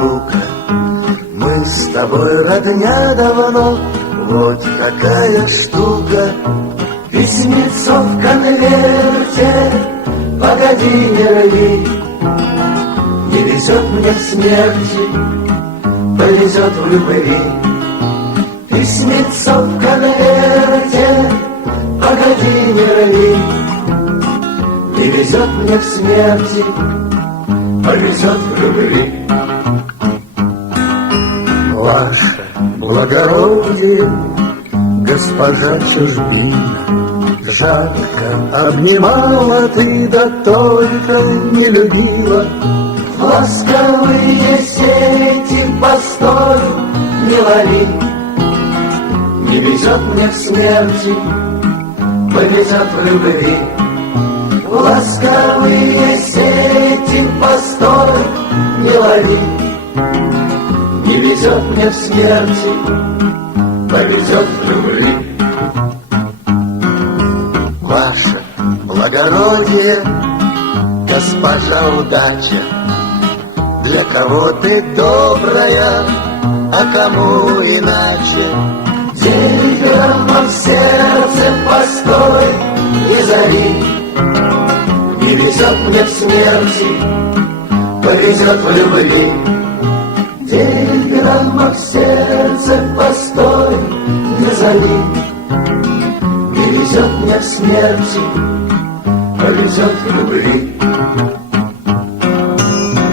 разлука. Мы с тобой родня давно, вот какая штука. Письмецо в конверте, погоди, не рви. Не везет мне в смерти, повезет в любви. Письмецо в конверте, погоди, не рви. Не везет мне в смерти, повезет в любви. Ваше благородие, госпожа чужбина, жарко обнимала ты, да только не любила. Ласковые сети постой, не лови. Не везет мне в смерти, повезет в любви. Ласковые сети постой, не лови. Не везет мне в смерти, повезет в любви. Ваше благородие, госпожа удача, для кого ты добрая, а кому иначе. Телеграмма в сердце, постой, не зови. Не везет мне в смерти, повезет в любви. Телеграмма в сердце, постой, не зови. Не везет мне в смерти, повезет в любви.